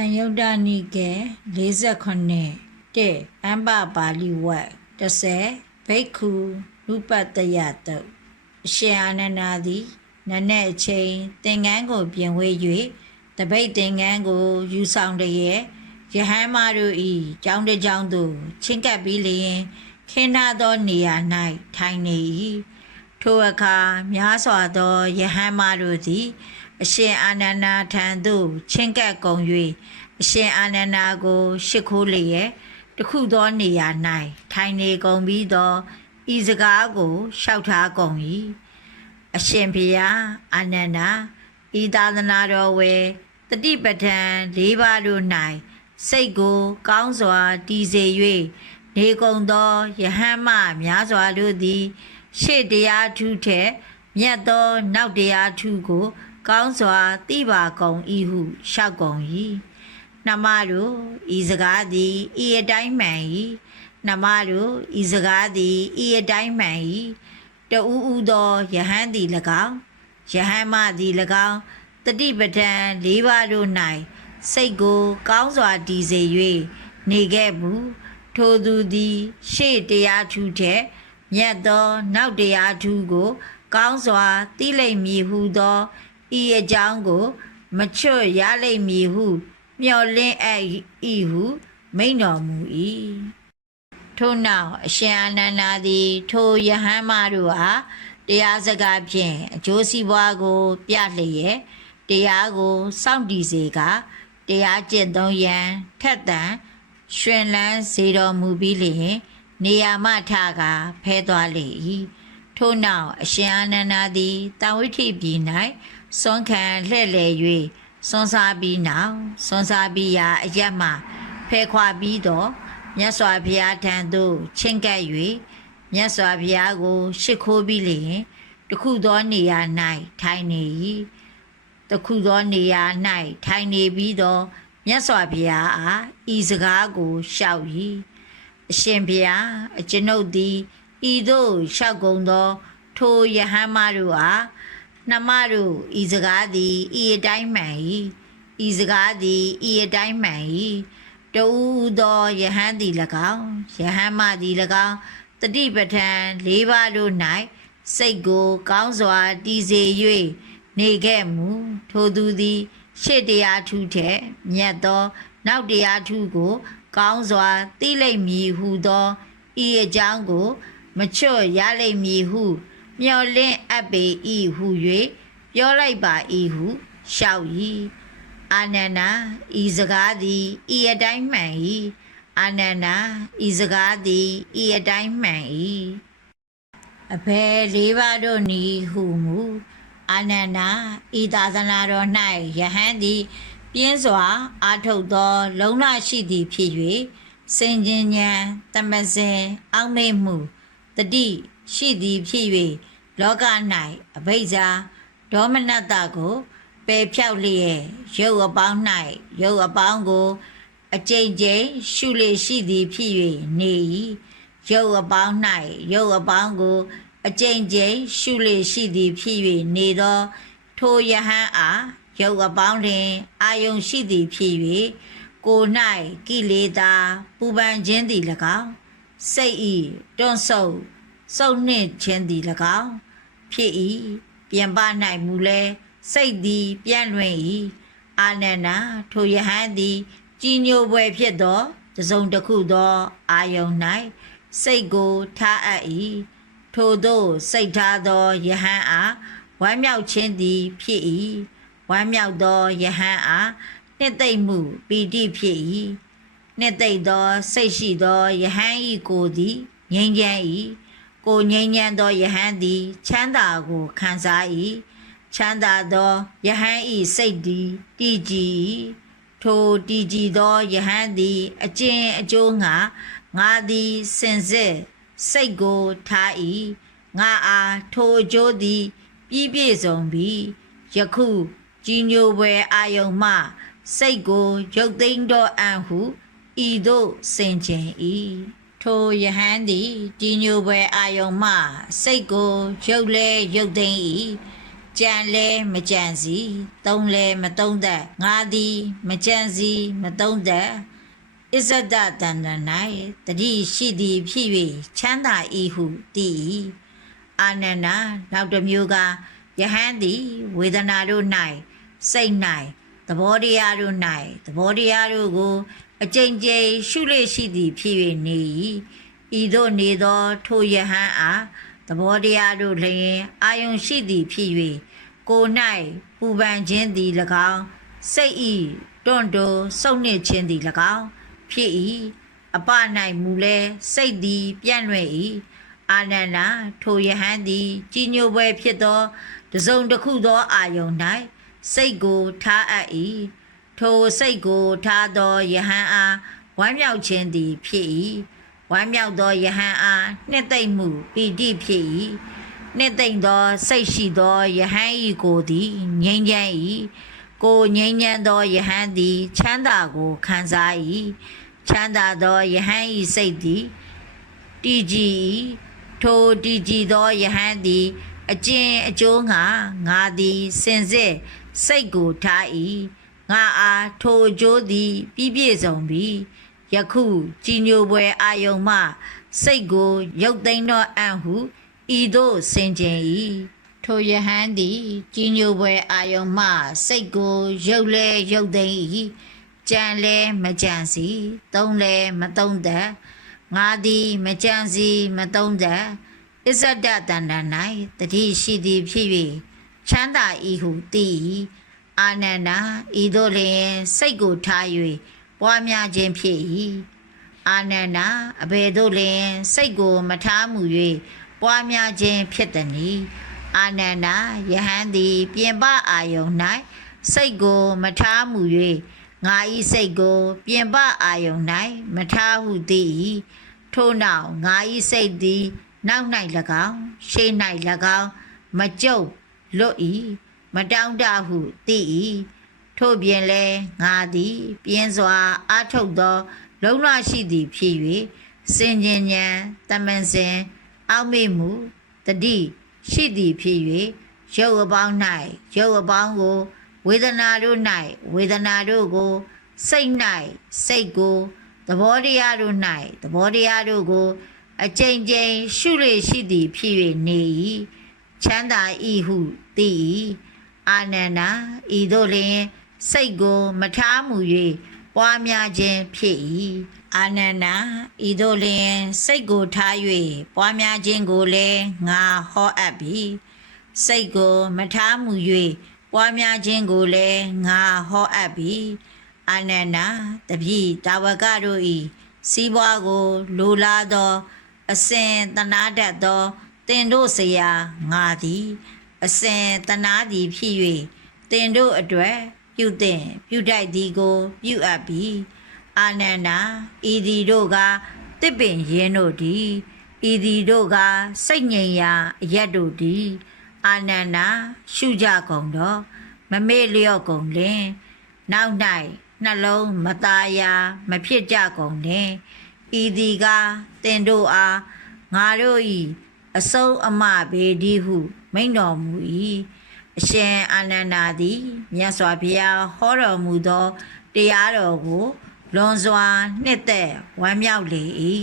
အယုဒ္ဓနိကေ48တေအမ္ပပါဠိဝတ်30ဘိက္ခုနုပတ္တယတုတ်အရှင်အာနန္ဒာသည်နတ်နဲ့အချိန်သင်္ကန်းကို ပြင်ဝေး၍တပိတ်သင်္ကန်းကို ယူဆောင်တည်းရဟန်းမတို့ဤကြောင်းတစ်ကြောင်းသို့ချင်းကပ်ပြီးလျင်ခင်းနာသောနေရာ၌ထိုင်နေ၏ထိုအခါများစွာသောယဟန်မတို့သည် အရှင်အာနန္ဒာထံသို့ချင်းကပ်ကုန်၍အရှင်အာနန္ဒာကိုရှ िख ိုးလျက်တခုသောနေရာ၌ထိုင်နေကုန်ပြီးသောဤစကားကိုလျှောက်ထားကုန်၏အရှင်ဘုရားအာနန္ဒာဤသာသနာတော်ဝေတတိပဋ္ဌာန်၄ပါးတို့၌စိတ်ကို ကောင်းစွာတည်စေ၍နေကုန်သောယဟန်မများစွာတို့သည် ရှေ့တရားထုထက်မြတ်သော နောက်တရားထုကို ကောင်းစွာသိပါကုန်၏ဟုလျှောက်ကုန်၏နှမတို့ဤစကားသည်ဤအတိုင်းမှန်၏နှမတို့ဤစကားသည်ဤအတိုင်းမှန်၏တူးဦးသောယဟန်သည်၎င်းယဟန်မသည်၎င်းတတိပဋ္ဌာန်၄ပါးတို့၌စိတ်ကိုကောင်းစွာတည်စေ၍နေခဲ့မူထိုသူသည် ရှေ့တရားထုထက်မြတ်သော နောက်တရားထူးကို ကောင်းစွာသိလိမ့်မည်ဟုသော ဤအကြောင်းကို မချွတ်ရလိမ့်မည်ဟု မျှော်လင့်အပ်ဤဟုမိန့်တော်မူ၏ထို့နောက်အရှင်အာနန္ဒာသည် ထိုယဟန်မတို့အားတရားစကားဖြင့်အကျိုးစီးပွားကို ပြလျက်တရားကိုစောင့်တည်စေကတရားကျင့်သုံးရန်ထက်သန်ရှင်လန်းစေတော်မူပြီးလျင် နေယာမထကဖဲသွားလေ၏ ထို့နောက်အရှင်အာနန္ဒာသည်တဝိထိပြည်၌စွန့်ခံလှဲ့လေ၍စွန့်စားပြီးနောက်စွန့်စားပြီးရာအရက်မှဖဲခွာပြီးတော့မြတ်စွာဘုရားထံသို့ချင့်ကပ်၍မြတ်စွာဘုရားကို ရှ िख ိုးပြီးလျင်တခုသောနေရာ၌ထိုင်နေ၏တခုသောနေရာ၌ထိုင်နေပြီးတော့မြတ်စွာဘုရားအားဤစကားကိုရှောက်၏အရှင်ဘုရားအကျွန်ုပ်သည် ဤသို့ရှောက်ကုန်သော ထိုယဟန်မတို့အားနှမတို့ဤစကားသည်ဤအတိုင်းမှန်၏ဤစကားသည်ဤအတိုင်းမှန်၏တူသောယဟန်သည်၎င်းယဟန်မသည်၎င်းတတိပဋ္ဌာန်၄ပါးတို့၌စိတ်ကို ကောင်းစွာတည်စေ၍နေခဲ့မူထိုသူသည် ရှေ့တရားထူးထက်မြတ်သော နောက်တရားထူးကို ကောင်းစွာသိလိမ့်မည်ဟုသောဤအကြောင်းကို မချွတ်ရလိမ့်မည်ဟု မျှော်လင့်အပ်ပေ၏ဟု၍ပြောလိုက်ပါ၏ဟုလျှောက်၏အာနန္ဒာဤစကားသည်ဤအတိုင်းမှန်၏အာနန္ဒာဤစကားသည်ဤအတိုင်းမှန်၏အဘယ်လေးပါးတို့နီဟုမူအာနန္ဒာဤသာသနာတော်၌ယဟန်သည် ပြင်းစွာအာထုတ်သော လုံလရှိသည်ဖြစ်၍စင်ကျင်ဉဏ်တမစင်အောက်မေ့မှု တတိရှိသည်ဖြစ်၍လောက၌အဘိဇာဒေါမနတကိုပယ်ဖြောက်လျက်ရုပ်အပေါင်း၌ရုပ်အပေါင်းကို အကျဉ်းချင်းရှုလေရှိသည်ဖြစ်၍နေ၏ရုပ်အပေါင်း၌ရုပ်အပေါင်းကိုအကျဉ်းချင်းရှုလေရှိသည်ဖြစ်၍နေသော ထိုယဟန်အားရုပ်အပေါင်းတွင်အာယုံရှိသည်ဖြစ်၍ကိုယ်၌ကိလေသာပူပန်ခြင်းသည်၎င်း စိတ်ဤတွန့်ဆုတ်စုံနှင့်ခြင်းသည်၎င်းဖြစ်၏ပြန်ပ၌မူလဲစိတ်သည်ပြန့်လွင်၏အာနန္ဒာထိုယဟန်သည်ကြီးညိုပွဲဖြစ်သောတစုံတစ်ခုသောအာယုန်၌စိတ်ကိုထားအပ်၏ထိုသောစိတ်ထားသောယဟန်အားဝမ်းမြောက်ခြင်းသည်ဖြစ်၏ဝမ်းမြောက်သောယဟန်အားနှစ်သိမ့်မှုပီတိဖြစ်၏ နှစ်သိမ့်သောစိတ်ရှိသောယဟန်၏ကိုယ်သည်ငြိမ်းချမ်း၏ကိုငြိမ်းချမ်းသောယဟန်သည် ချမ်းသာကိုခံစား၏ချမ်းသာသောယဟန်၏စိတ်သည်တည်ကြည်၏ထိုတည်ကြည်သောယဟန်သည် အကျဉ်အကျိုးငါငါသည်စင်စစ်စိတ်ကိုထား၏ငါအားထိုအကျိုးသည်ပြည့်ပြည့်စုံပြီယခုကြီးညိုပွဲအာယုံမှ စိတ်ကိုရုပ်သိမ်းတော်အံ့ဟု ဤသို့စင်ကြင်၏ထိုယဟန်သည်ကြီးညိုပွဲအာယုံမှ စိတ်ကိုရုပ်လဲရုပ်သိမ်း၏ကြံလဲမကြံစီသုံးလဲမသုံးသက်ငါသည်မကြံစီမသုံးသက်အစ္ဆဒတန္တ၌တတိရှိသည်ဖြစ်၍ချမ်းသာ၏ဟုတည်၏အာနန္ဒာနောက်တစ်မျိုးကယဟန်သည်ဝေဒနာတို့၌စိတ်၌သဘောတရားတို့၌သဘောတရားတို့ကို အကျဉ်းကျဉ်းရှုလေ့ရှိသည်ဖြစ်၍နေ၏ဤသို့နေသောထိုယဟန်အားသဘောတရားတို့လျင်အာယုံရှိသည်ဖြစ်၍ကိုယ်၌ပူပန်ခြင်းသည်၎င်းစိတ်ဤတွန့်တိုစုံနှင့်ခြင်းသည်၎င်းဖြစ်၏အပ၌မူလဲစိတ်သည်ပြန့်လွင့်၏အာနန္ဒာထိုယဟန်သည်ကြီးညိုပွဲဖြစ်သောတစုံတစ်ခုသောအာယုန်၌စိတ်ကိုထားအပ်၏ ထိုစိတ်ကိုထားသောယဟန်အားဝမ်းမြောက်ခြင်းသည်ဖြစ်၏ဝမ်းမြောက်သောယဟန်အားနှစ်သိမ့်မှုပီတိဖြစ်၏နှစ်သိမ့်သောစိတ်ရှိသောယဟန်၏ကိုယ်သည်ငြိမ်းချမ်း၏ကိုယ်ငြိမ်းချမ်းသောယဟန်သည်ချမ်းသာကိုခံစား၏ချမ်းသာသောယဟန်၏စိတ်သည်တည်ကြည်၏ထိုတည်ကြည်သောယဟန်သည်အကျဉ်အကျိုးငါငါသည်စင်စစ်စိတ်ကိုထား၏ ငါအားထိုအကျိုးသည်ပြည့်ပြည့်စုံပြီယခုကြည်ညိုပွဲအာယုံမှ စိတ်ကိုရုပ်သိမ်းသောအံ့ဟုဤသို့ဆင်ခြင်၏ထိုယဟန်သည်ကြည်ညိုပွဲအာယုံမှ စိတ်ကိုရုပ်လဲရုပ်သိမ်း၏ကြံလဲမကြံစီသုံးလဲမသုံးသက်ငါသည်မကြံစီမသုံးသက်အစ္ဆဒတန္တ၌တတိရှိသည်ဖြစ်၍ချမ်းသာ၏ဟုသိ၏ အာနန္ဒာဤသို့လျင် စိတ်ကိုထား၍ပွားများခြင်းဖြစ်၏အာနန္ဒာအဘယ်သို့လျင် စိတ်ကိုမထားမှု၍ပွားများခြင်းဖြစ်သည်နီအာနန္ဒာယဟန်သည် ပြင်ပအာယုန်၌စိတ်ကိုမထားမှု၍ငါဤစိတ်ကို ပြင်ပအာယုန်၌မထားဟုသိ၏ထို့နောက်ငါဤစိတ်သည် နောက်၌၎င်းရှေ့၌၎င်းမကြုတ်လွတ်၏ မတောင်းတဟုသိ၏ထို့ပြင်လဲငါသည် ပြင်းစွာအာထုတ်သော လုံလရှိသည်ဖြစ်၍စင်ကြင်ဉဏ်တမန်စဉ်အောက်မေ့မှုတတိရှိသည်ဖြစ်၍ရုပ်အပေါင်း၌ရုပ်အပေါင်းကို ဝေဒနာတို့၌ဝေဒနာတို့ကိုစိတ်၌စိတ်ကိုသဘောတရားတို့၌သဘောတရားတို့ကို အကျဉ်းချင်းရှုလေရှိသည်ဖြစ်၍နေ၏ချမ်းသာ၏ဟုသိ၏ အာနန္ဒာဤသို့လျင်စိတ်ကိုမထားမှု၍ပွားများခြင်းဖြစ်၏အာနန္ဒာဤသို့လျင်စိတ်ကိုထား၍ပွားများခြင်းကိုလည်းငါဟောအပ်ပြီစိတ်ကိုမထားမှု၍ပွားများခြင်းကိုလည်းငါဟောအပ်ပြီအာနန္ဒာတပည့်တာဝကတို့ဤစီးပွားကိုလိုလားသော အစဉ်တနာတတ်သောတင်တို့ဆရာငါသည် အစဉ်တနာသည်ဖြစ်၍တင်တို့အတွေ့ပြုတင်ပြုတိုက်သည်ကို ပြုအပ်ပြီးအာနန္ဒာဤသည်တို့ကတစ်ပင်ရင်တို့သည်ဤသည်တို့ကစိတ်ငြိမ်ရာအရက်တို့သည်အာနန္ဒာရှုကြကုန်တော့မမေ့လျော့ကုန်လင်နောက်၌နှလုံးမသားရာမဖြစ်ကြကုန်လင်ဤသည်ကတင်တို့အားငါတို့ဤအဆုံးအမပေဒီဟု မိန့်တော်မူ၏အရှင်အာနန္ဒာသည်မြတ်စွာဘုရားဟောတော်မူသောတရားတော်ကိုလွန်စွာနှစ်သက်ဝမ်းမြောက်လေ၏